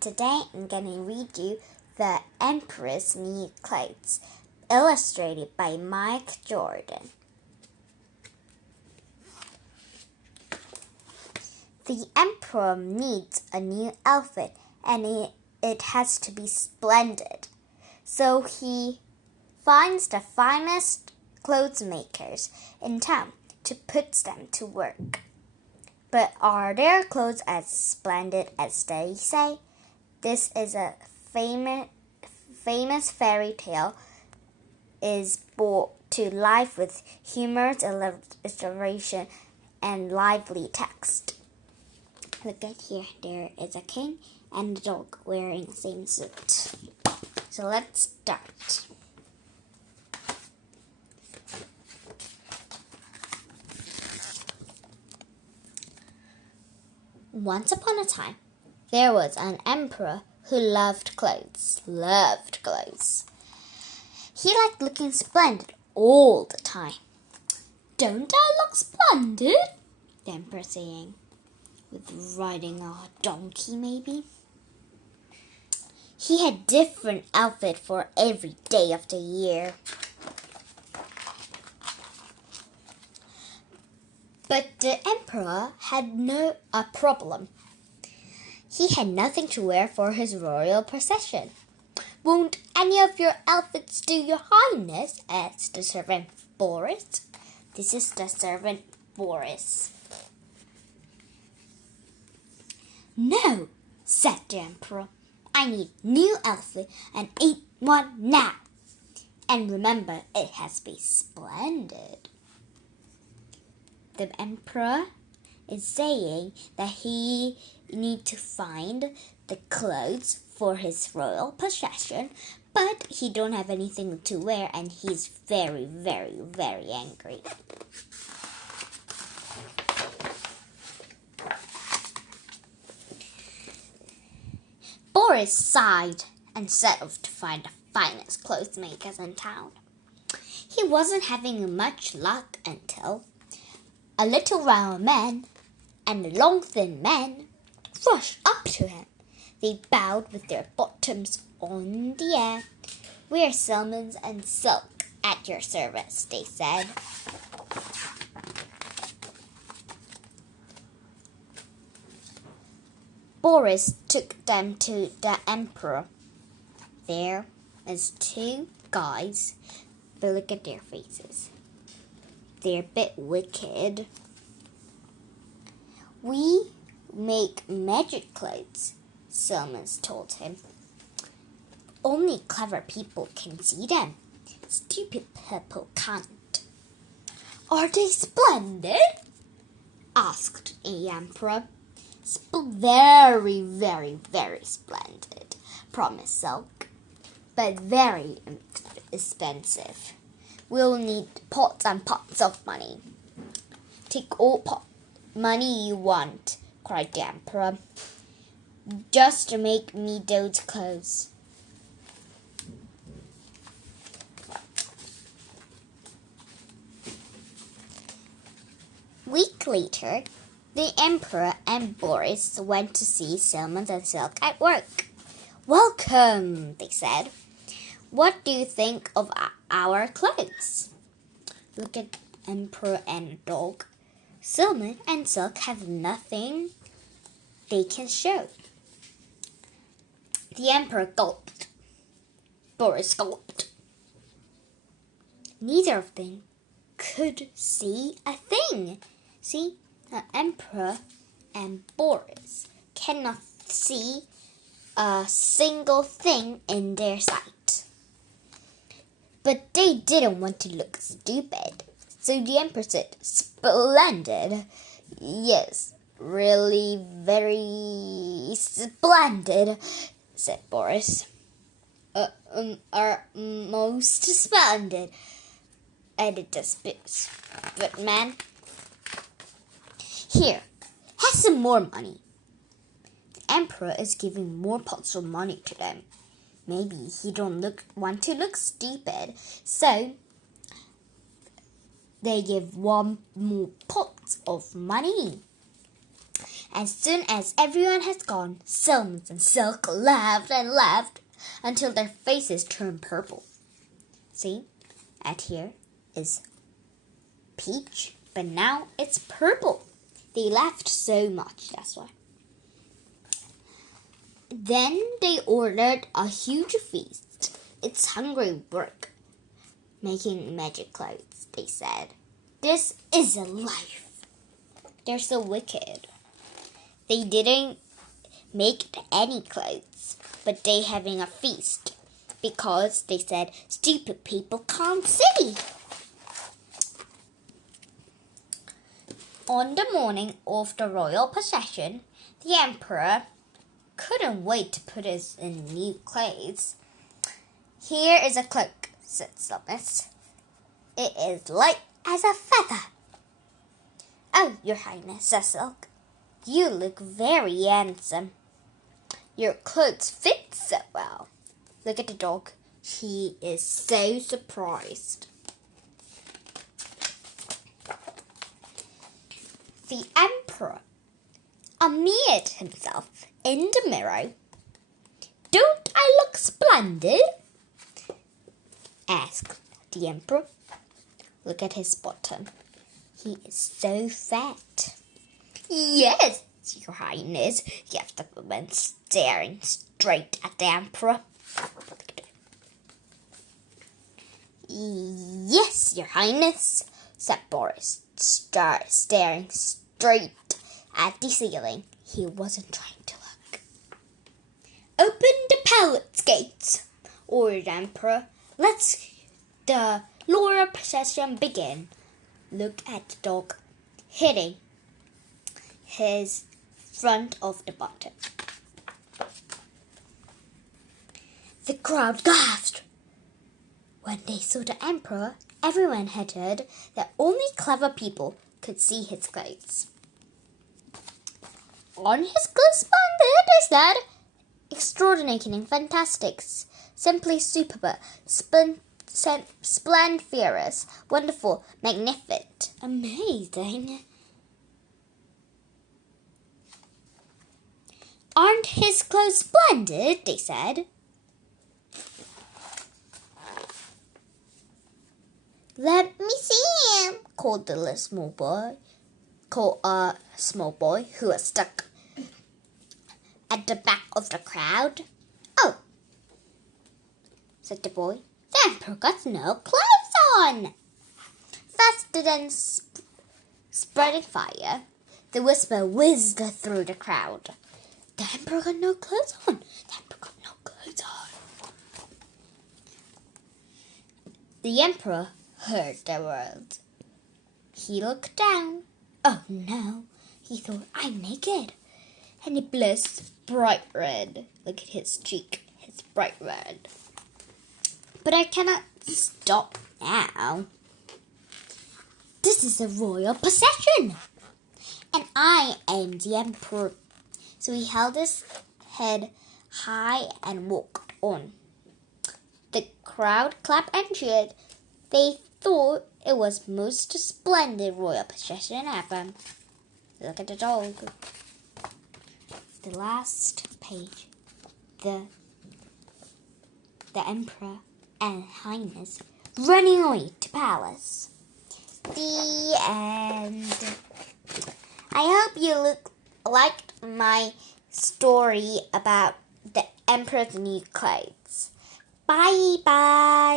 Today I'm gonna read you The Emperor's New Clothes, illustrated by Mike Jordan. The Emperor needs a new outfit, and it has to be splendid. So he finds the finest clothes makers in town to put them to work. But are their clothes as splendid as they say? This is a famous fairy tale is brought to life with humorous illustration and lively text. Look at here. There is a king and a dog wearing the same suit. So let's start. Once upon a time, there was an emperor who loved clothes. He liked looking splendid all the time. "Don't I look splendid?" the emperor saying, with riding a donkey maybe. He had different outfit for every day of the year. But the emperor had a problem. He had nothing to wear for his royal procession. "Won't any of your outfits do, your highness?" asked the servant Boris. This is the servant Boris. "No," said the emperor. "I need new outfit and eat one now. And remember, it has to be splendid." The emperor is saying that he needs to find the clothes for his royal procession, but he don't have anything to wear, and he's very, very, very angry. Boris sighed and set off to find the finest clothes makers in town. He wasn't having much luck until a little round man and a long thin man rushed up to him. They bowed with their bottoms on the air. "We're salmons and silk at your service," they said. Boris took them to the emperor. There is two guys, but look at their faces. They're a bit wicked. "We make magic clothes," Salmons told him. "Only clever people can see them. Stupid people can't." "Are they splendid?" asked the emperor. "Very, very, very splendid," promised Silk, "but very expensive. We'll need pots and pots of money." "Take all money you want," cried the emperor, "just to make me those clothes." A week later, the emperor and Boris went to see Salmons and Silk at work. "Welcome," they said. "What do you think of our clothes?" Look at emperor and dog. Salmon and Silk have nothing they can show. The emperor gulped. Boris gulped. Neither of them could see a thing. See, the emperor and Boris cannot see a single thing in their sight. But they didn't want to look stupid. So the emperor said, "Splendid." "Yes, really very splendid," said Boris. Are most splendid," added the spit man. "Here, have some more money." The emperor is giving more pots of money to them. Maybe he don't want to look stupid, so they give one more pot of money. As soon as everyone has gone, Silms and Silk laughed and laughed until their faces turned purple. See, at here is peach, but now it's purple. They laughed so much, that's why. Then they ordered a huge feast. It's hungry work, making magic clothes, they said. This is a life. They're so wicked. They didn't make any clothes, but they having a feast because they said stupid people can't see. On the morning of the royal procession, the emperor couldn't wait to put us in new clothes. Here is a cloak, said Silmus. It is light as a feather. Oh, your highness, said Silk. You look very handsome. Your clothes fit so well. Look at the dog. He is so surprised. The emperor admired himself in the mirror. Don't I look splendid? Asked the emperor. Look at his bottom. He is so fat. Yes, your highness, yelled the woman, staring straight at the emperor. Yes, your highness, said Boris, staring straight at the ceiling. He wasn't trying to look. Open the palace gates, ordered the emperor. Let the royal procession begin. Look at the dog hitting his front of the bottom. The crowd gasped. When they saw the emperor, everyone had heard that only clever people could see his clothes. On his clothes splendid, they said. Extraordinary and fantastic, simply superb, splendiferous, wonderful, magnificent, amazing. Aren't his clothes splendid? They said. Let me see him, called the little small boy. Called a small boy who was stuck at the back of the crowd. Oh, said the boy. The emperor got no clothes on. Faster than spreading fire, the whisper whizzed through the crowd. The emperor got no clothes on. The emperor got no clothes on. The emperor heard the words. He looked down. Oh no, he thought, I'm naked. And he blushed bright red. Look at his cheek, it's bright red. But I cannot stop now. This is a royal procession, and I am the emperor. So he held his head high and walked on. The crowd clapped and cheered. They thought it was most splendid royal procession ever. Look at the dog. The last page. The emperor and highness running away to palace. The end. I hope you liked my story about the emperor's new clothes. Bye bye.